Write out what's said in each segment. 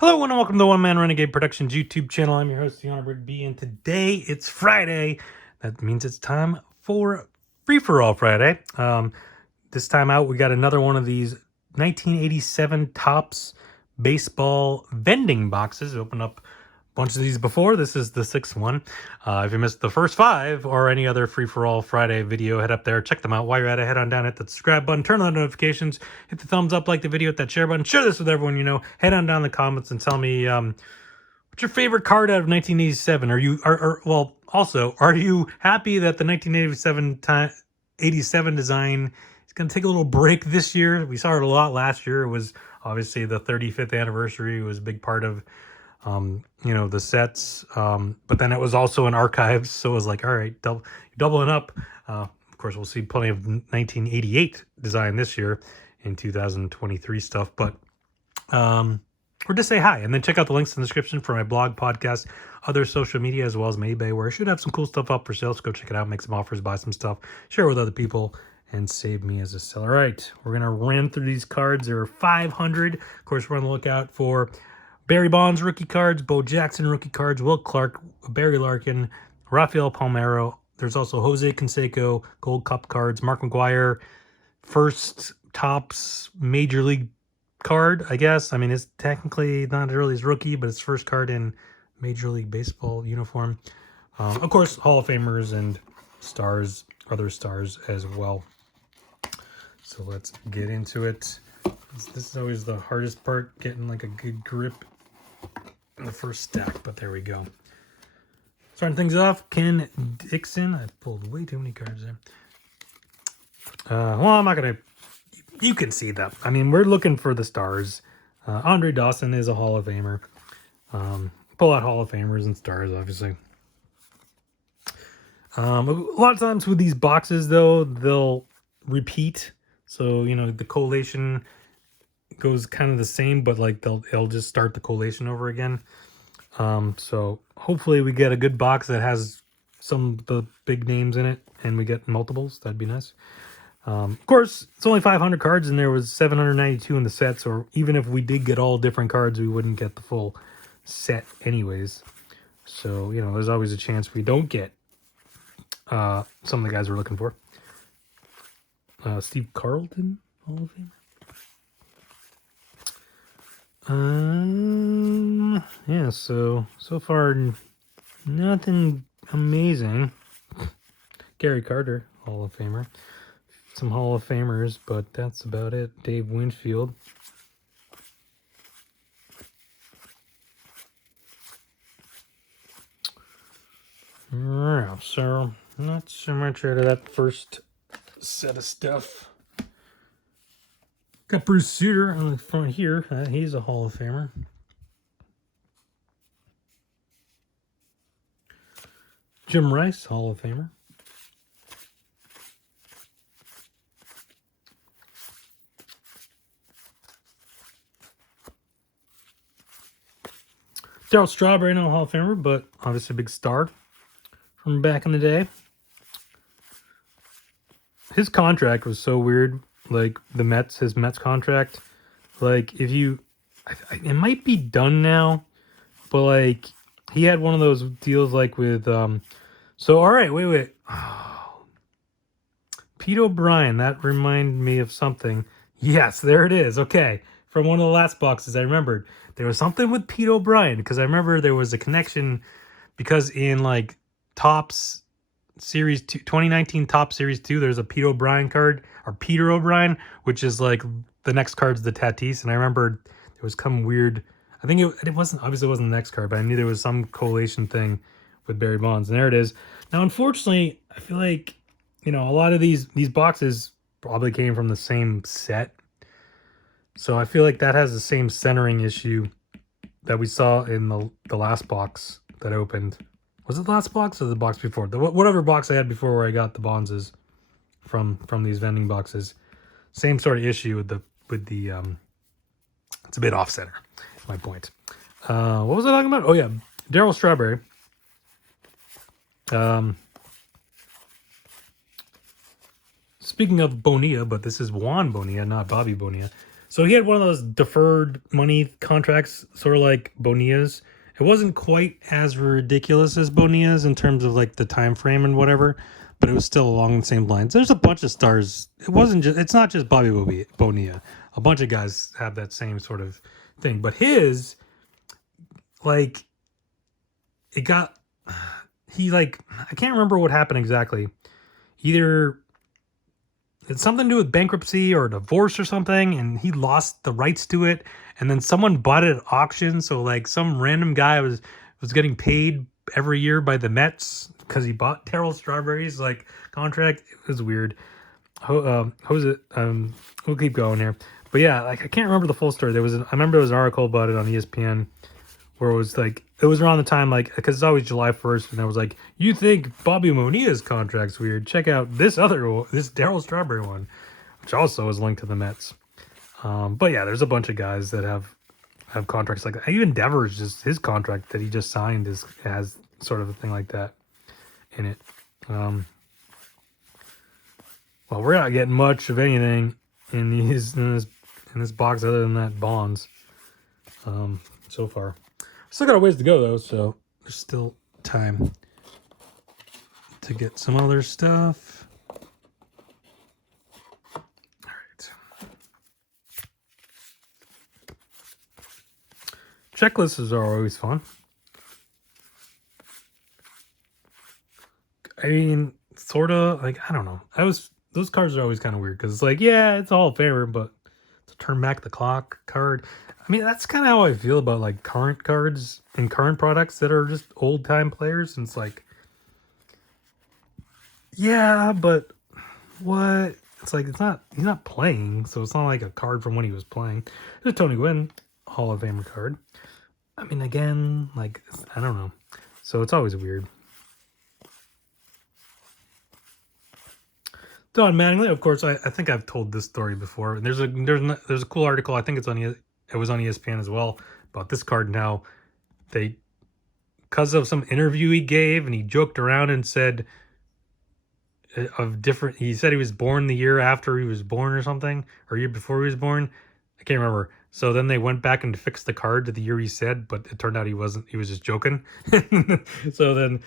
Hello and welcome to the One Man Renegade Productions YouTube channel. I'm your host, the Honorable B, and today it's Friday. That means it's time for Free For All Friday. This time out, we got another one of these 1987 Topps baseball vending boxes. Opened up a bunch of these before. This is the sixth one. If you missed the first five or any other Free For All Friday video, head up there, check them out. While you're at it, head on down, hit the subscribe button, turn on the notifications, hit the thumbs up, like the video, hit that share button, share this with everyone you know. Head on down in the comments and tell me what's your favorite card out of 1987? Are you happy that the 1987 design is going to take a little break this year? We saw it a lot last year. It was obviously the 35th anniversary. It was a big part of the sets, but then it was also in archives, so it was like, all right, doubling up. Of course, we'll see plenty of 1988 design this year in 2023 stuff, but or just say hi and then check out the links in the description for my blog, podcast, other social media, as well as my eBay, where I should have some cool stuff up for sale. So go check it out, make some offers, buy some stuff, share it with other people, and save me as a seller. All right, we're gonna ran through these cards. There are 500. Of course, we're on the lookout for Barry Bonds rookie cards, Bo Jackson rookie cards, Will Clark, Barry Larkin, Rafael Palmeiro. There's also Jose Canseco Gold Cup cards, Mark McGwire, first Topps Major League card, I guess. I mean, it's technically not really his rookie, but it's first card in Major League Baseball uniform. Of course, Hall of Famers and stars, other stars as well. So let's get into it. This is always the hardest part, getting like a good grip in the first stack, but there we go. Starting things off, Ken Dixon. I pulled way too many cards there. Well, I'm not going to... You can see that. I mean, we're looking for the stars. Andre Dawson is a Hall of Famer. Pull out Hall of Famers and stars, obviously. A lot of times with these boxes, though, they'll repeat. So, the collation goes kind of the same, but like they'll just start the collation over again. So hopefully we get a good box that has some of the big names in it and we get multiples. That'd be nice. Of course, it's only 500 cards and there was 792 in the set. So even if we did get all different cards, we wouldn't get the full set anyways. So, there's always a chance we don't get some of the guys we're looking for. Steve Carlton, Hall of Fame. Yeah, so far nothing amazing. Gary Carter, Hall of Famer. Some Hall of Famers, but that's about it. Dave Winfield. Yeah, so not so much out of that first set of stuff. Got Bruce Sutter on the front here. He's a Hall of Famer. Jim Rice, Hall of Famer. Darryl Strawberry, no Hall of Famer, but obviously a big star from back in the day. His contract was so weird. Like his Mets contract. Like if it might be done now, but like he had one of those deals like with, so all right, wait. Oh, Pete O'Brien, that reminded me of something. Yes, there it is. Okay. From one of the last boxes, I remembered there was something with Pete O'Brien because I remember there was a connection because in like Topps Series 2, 2019 Topps Series 2, there's a Pete O'Brien card, or Peter O'Brien, which is like the next card's the Tatis. And I remember there was some weird, I think it wasn't, obviously it wasn't the next card, but I knew there was some collation thing with Barry Bonds. And there it is. Now, unfortunately, I feel like, a lot of these boxes probably came from the same set. So I feel like that has the same centering issue that we saw in the last box that opened. Was it the last box or the box before? Whatever box I had before where I got the Bonds from these vending boxes. Same sort of issue with the it's a bit off center. My point. What was I talking about? Oh yeah, Darryl Strawberry. Speaking of Bonilla, but this is Juan Bonilla, not Bobby Bonilla. So he had one of those deferred money contracts, sort of like Bonilla's. It wasn't quite as ridiculous as Bonilla's in terms of like the time frame and whatever, but it was still along the same lines. There's a bunch of stars. It's not just Bobby Bonilla. A bunch of guys have that same sort of thing, but his, like, it got, he like, I can't remember what happened exactly. Either it's something to do with bankruptcy or divorce or something, and he lost the rights to it, and then someone bought it at auction. So like some random guy was getting paid every year by the Mets because he bought Terrell Strawberry's like contract. It was weird. Who's it? We'll keep going here. But yeah, like I can't remember the full story. I remember there was an article about it on ESPN where it was like, it was around the time, like, because it's always July 1st, and I was like, you think Bobby Bonilla's contract's weird? Check out this Darryl Strawberry one, which also is linked to the Mets. But yeah, there's a bunch of guys that have contracts like that. Even Devers, just his contract that he just signed has sort of a thing like that in it. Well, we're not getting much of anything in this box other than that Bonds so far. Still got a ways to go though, so there's still time to get some other stuff. All right. Checklists are always fun. I mean, sort of, like, I don't know. Those cards are always kind of weird because it's like, yeah, it's a Hall of Famer, but to turn back the clock card. I mean, that's kind of how I feel about like current cards and current products that are just old time players. And it's like, yeah, but what? It's like, he's not playing. So it's not like a card from when he was playing. There's a Tony Gwynn Hall of Famer card. I mean, again, like, I don't know. So it's always weird. Don Mattingly, of course, I think I've told this story before. And there's a cool article. I think it was on ESPN as well about this card. Now, because of some interview he gave, and he joked around and said he said he was born the year after he was born or something, or year before he was born. I can't remember. So then they went back and fixed the card to the year he said, but it turned out he wasn't. He was just joking. So then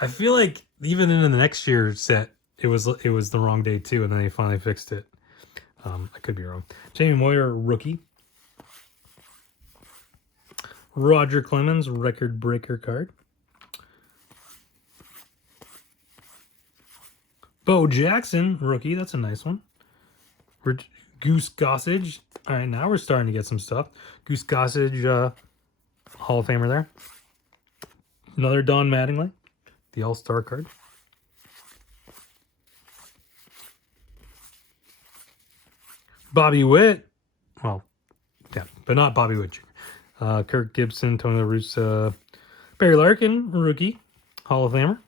I feel like even in the next year set, it was the wrong day too, and then they finally fixed it. I could be wrong. Jamie Moyer, rookie. Roger Clemens, record breaker card. Bo Jackson, rookie. That's a nice one. Goose Gossage. All right, now we're starting to get some stuff. Goose Gossage, Hall of Famer there. Another Don Mattingly, the All-Star card. Bobby Witt. Well, yeah, but not Bobby Witt Jr. Kirk Gibson, Tony La Russa, Barry Larkin, rookie, Hall of Famer.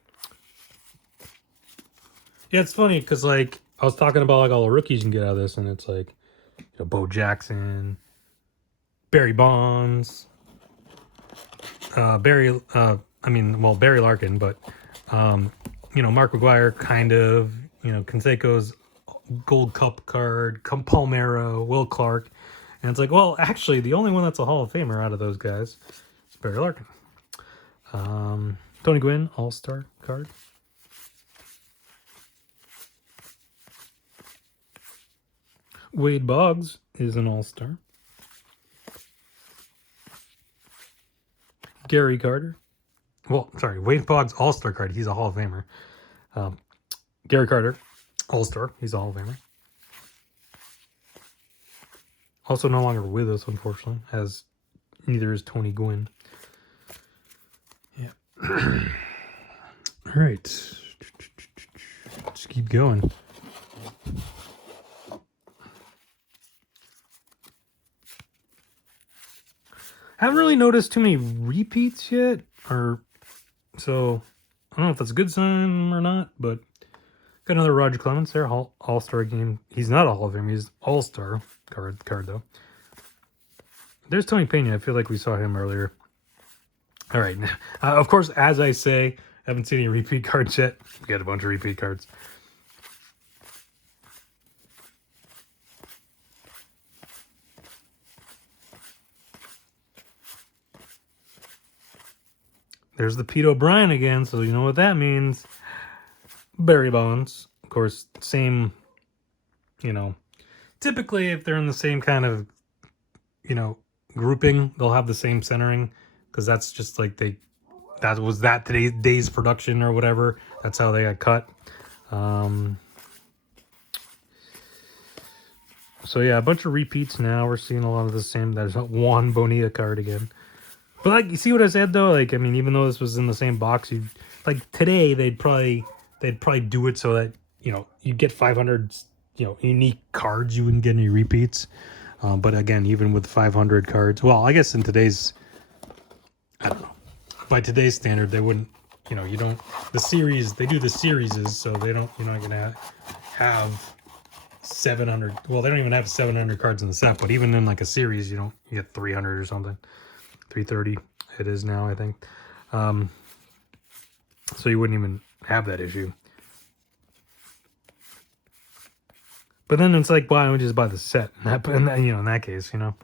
Yeah, it's funny because like I was talking about like all the rookies you can get out of this, and it's like, you know, Bo Jackson, Barry Bonds, Barry Larkin, but you know, Mark McGwire, kind of, you know, Canseco's Gold Cup card, Palmeiro, Will Clark. And it's like, well, actually, the only one that's a Hall of Famer out of those guys is Barry Larkin. Tony Gwynn, All-Star card. Wade Boggs is an All-Star. Gary Carter. Well, sorry, Wade Boggs, All-Star card. He's a Hall of Famer. Gary Carter, All-Star. He's a Hall of Famer. Also no longer with us, unfortunately, as neither is Tony Gwynn. Yeah. All right. Let's keep going. Haven't really noticed too many repeats yet, so I don't know if that's a good sign or not, but got another Roger Clemens there, All-Star game. He's not a Hall of Fame, he's All-Star card though. There's Tony Pena. I feel like we saw him earlier. All right. Of course, as I say, I haven't seen any repeat cards yet. We got a bunch of repeat cards. There's the Pete O'Brien again, so you know what that means. Barry Bonds, of course, same, you know, typically if they're in the same kind of, you know, grouping, they'll have the same centering because that's just like that was that today's day's production or whatever. That's how they got cut. So yeah, a bunch of repeats now. We're seeing a lot of the same. There's Juan Bonilla card again. But like, you see what I said though? Like, I mean, even though this was in the same box, you like today they'd probably do it so that, you know, you get 500, you know, unique cards. You wouldn't get any repeats. But again, even with 500 cards, well, I guess in today's, I don't know, by today's standard, they wouldn't, you know, you don't, the series, they do the series, so they don't, you're not gonna have 700. Well, they don't even have 700 cards in the set, but even in like a series, you get 300 or something. 330 it is now, I think. So you wouldn't even have that issue. But then it's like, why don't we just buy the set? And that, you know, in that case, you know.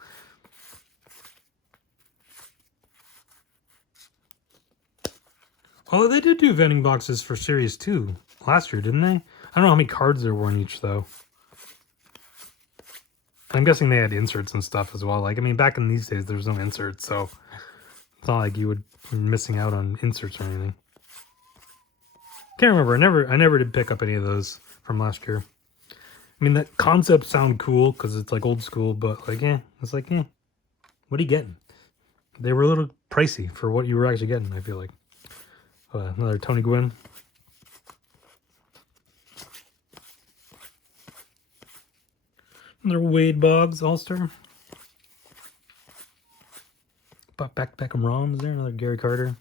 Although they did do vending boxes for Series 2 last year, didn't they? I don't know how many cards there were in each, though. I'm guessing they had inserts and stuff as well. Like, I mean, back in these days, there's no inserts, so it's not like you would be missing out on inserts or anything. Can't remember. I never did pick up any of those from last year. I mean, that concept sound cool because it's like old school, but like, it's like, what are you getting? They were a little pricey for what you were actually getting, I feel like. Another Tony Gwynn. Another Wade Boggs All-Star. Beckham Ron, is there? Another Gary Carter.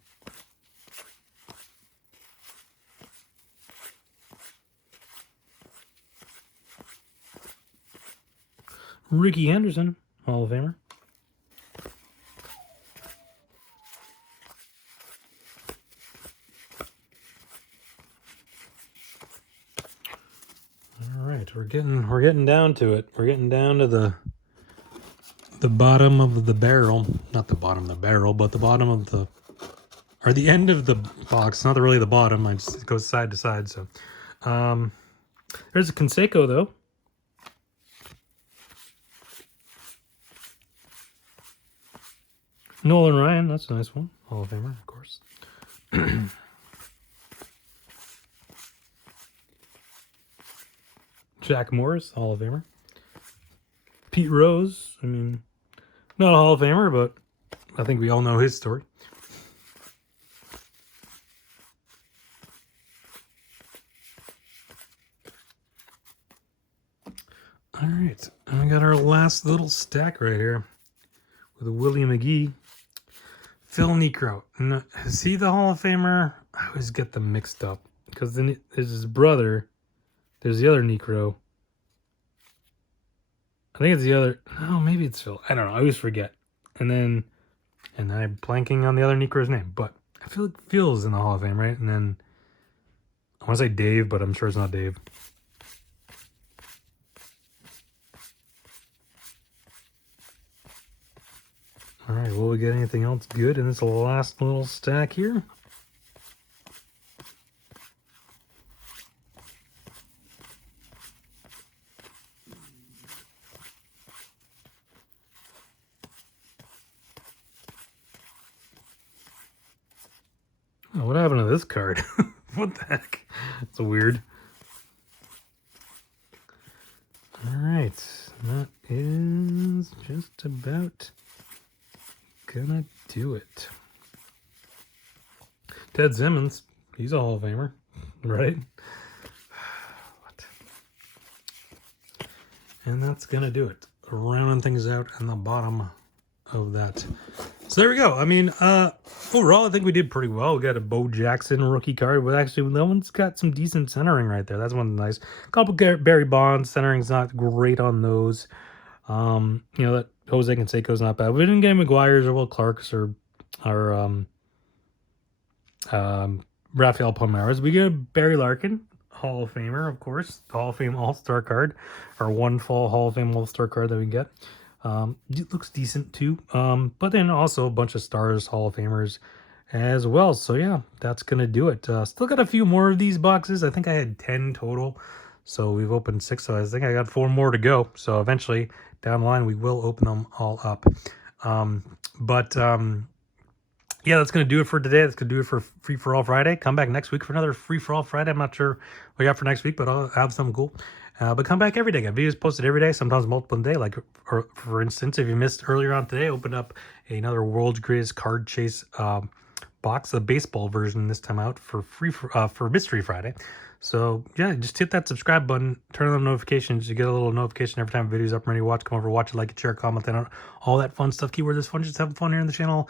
Ricky Henderson, Hall of Famer. All right, we're getting down to it. We're getting down to the bottom of the barrel. Not the bottom of the barrel, but the bottom of the, or the end of the box. Not really the bottom. It goes side to side. So, there's a Canseco though. Nolan Ryan, that's a nice one. Hall of Famer, of course. Jack Morris, Hall of Famer. Pete Rose, I mean, not a Hall of Famer, but I think we all know his story. All right, and we got our last little stack right here with a Willie McGee. Phil Niekro. Is he the Hall of Famer? I always get them mixed up because then there's his brother. There's the other Niekro. I think it's the other. No, maybe it's Phil. I don't know. I always forget. And I'm blanking on the other Niekro's name. But I feel like Phil's in the Hall of Fame, right? And then I want to say Dave, but I'm sure it's not Dave. All right, will we get anything else good in this last little stack here? Oh, what happened to this card? What the heck? It's weird. All right, that is just about gonna do it. Ted Simmons, he's a Hall of Famer, right? What? And that's gonna do it. Rounding things out on the bottom of that. So there we go. I mean, overall, I think we did pretty well. We got a Bo Jackson rookie card, but actually, that one's got some decent centering right there. That's one nice. A couple Barry Bonds centering's not great on those. You know, that Jose Canseco's not bad. We didn't get McGuire's or Will Clark's or Rafael Palmeira's. We get Barry Larkin, Hall of Famer, of course. Hall of Fame All-Star card. Our one fall Hall of Fame All-Star card that we get. It looks decent too. But then also a bunch of stars, Hall of Famers, as well. So yeah, that's gonna do it. Still got a few more of these boxes. I think I had 10 total, so we've opened 6, so I think I got 4 more to go. So eventually down the line we will open them all up. But yeah, that's going to do it for today. That's going to do it for Free For All Friday. Come back next week for another Free For All Friday. I'm not sure what I got for next week, but I'll have something cool. But come back every day. Got videos posted every day, sometimes multiple a day. Like, for instance, if you missed earlier on today, opened up another World's Greatest Card Chase box, the baseball version this time out for Mystery Friday. So yeah, just hit that subscribe button, turn on notifications. You get a little notification every time a video's up and ready to watch. Come over, watch it, like it, share, comment, and all that fun stuff. Keyword is fun. Just having fun here on the channel.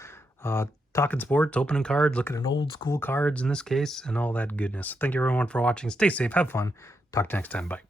Talking sports, opening cards, looking at old school cards in this case, and all that goodness. Thank you everyone for watching. Stay safe, have fun. Talk to you next time. Bye.